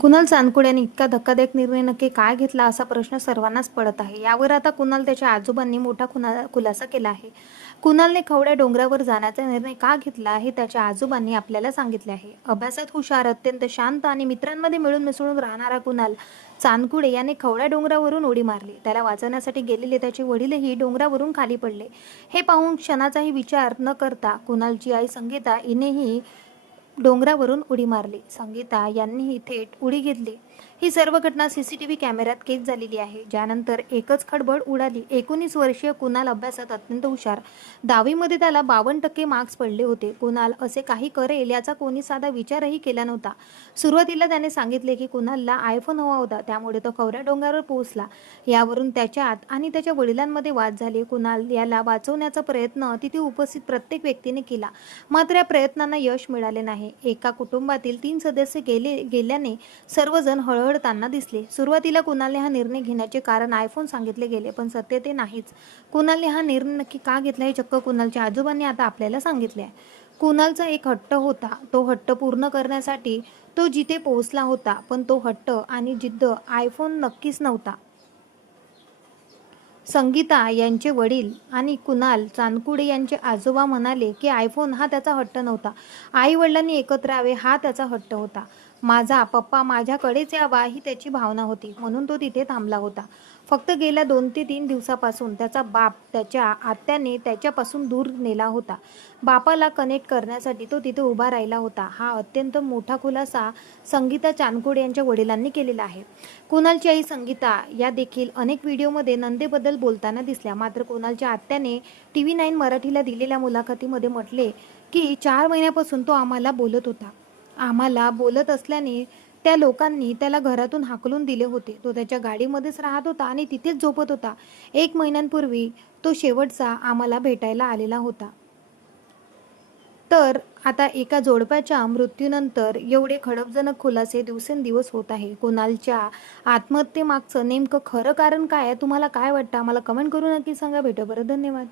कुणाल चांदकुड्याने इतका धक्कादायक निर्णय नक्की काय घेतला असा प्रश्न सर्वांनाच पडत आहे. यावर आता कुणाल त्याच्या आजोबांनी मोठा खुलासा केला आहे. कुणालने खवड्या डोंगरावर जाण्याचा निर्णय का घेतला हे त्याच्या आजोबांनी आपल्याला सांगितले आहे. अभ्यासात हुशार, अत्यंत शांत आणि मित्रांमध्ये मिळून मिसळून राहणारा कुणाल चांदकुडे याने खवड्या डोंगरावरून उडी मारली. त्याला वाचवण्यासाठी गेलेले त्याचे वडीलही डोंगरावरून खाली पडले. हे पाहून क्षणाचाही विचार न करता कुणालची आई संगीता हिनेही डोंगरावरून उडी मारली. संगीता यांनीही थेट उडी घेतली. ही सर्व घटना सीसीटीव्ही कॅमेऱ्यात कैद झालेली आहे. ज्यानंतर एकच खळबळ उडाली. 19 वर्षीय कुणाल अभ्यासात अत्यंत हुशार. 10वीमध्ये त्याला 52% मार्क्स पडले होते. कुणाल असे काही करेल याचा कोणी साधा विचारही केला नव्हता. सुरुवातीला त्याने सांगितले की कुणालला आयफोन हवा होता, त्यामुळे तो खवऱ्या डोंगरावर पोहोचला. यावरून त्याच्यात आणि त्याच्या वडिलांमध्ये वाद झाले. कुणाल याला वाचवण्याचा प्रयत्न तिथे उपस्थित प्रत्येक व्यक्तीने केला, मात्र या प्रयत्नांना यश मिळाले नाही. एका कुटुंबातील 3 सदस्य गेल्याने सर्वजण हळहळताना दिसले. सुरुवातीला कुणालने हा निर्णय घेण्याचे कारण आयफोन सांगितले गेले, पण सत्य ते नाहीच. कुणालने हा निर्णय नक्की का घेतला हे चक्क कुणालच्या आजोबांनी आता आपल्याला सांगितले आहे. कुणालचा एक हट्ट होता. तो हट्ट पूर्ण करण्यासाठी तो जिथे पोहोचला होता, पण तो हट्ट आणि जिद्द आयफोन नक्कीच नव्हता. संगीता यांचे वडील आणि कुणाल चांदकुडे यांचे आजोबा म्हणाले की आयफोन हा त्याचा हट्ट नव्हता. आई वडिलांनी एकत्र यावे हा त्याचा हट्ट होता. माझा पप्पा माझ्याकडेच यावा ही त्याची भावना होती, म्हणून तो तिथे थांबला होता. फक्त गेल्या 2 ते 3 दिवसापासून त्याचा बाप त्याच्या आत्याने त्याच्यापासून दूर नेला होता. बापाला कनेक्ट करण्यासाठी तो तिथे उभा राहिला होता. हा अत्यंत मोठा खुलासा संगीता चांदकुडे यांच्या वडिलांनी केलेला आहे. कुणालची आई संगीता या देखील अनेक व्हिडिओमध्ये नंदेबद्दल बोलताना दिसल्या. मात्र कुणालच्या आत्याने TV9 मराठीला दिलेल्या मुलाखतीमध्ये म्हटले की 4 महिन्यापासून तो आम्हाला बोलत होता. आम्हाला बोलत असल्याने त्या लोकांनी त्याला घरातून हाकलून दिले होते. तो त्याच्या गाडीमध्येच राहत होता आणि तिथेच झोपत होता. 1 महिन्यांपूर्वी तो शेवटचा आम्हाला भेटायला आलेला होता. तर आता एका जोडप्याच्या मृत्यूनंतर एवढे खडकजनक खुलासे दिवसेंदिवस होत आहे. कुणालच्या आत्महत्येमागचं नेमकं खरं कारण काय आहे, तुम्हाला काय वाटतं? आम्हाला कमेंट करून नक्की सांगा. भेटूया परत. धन्यवाद.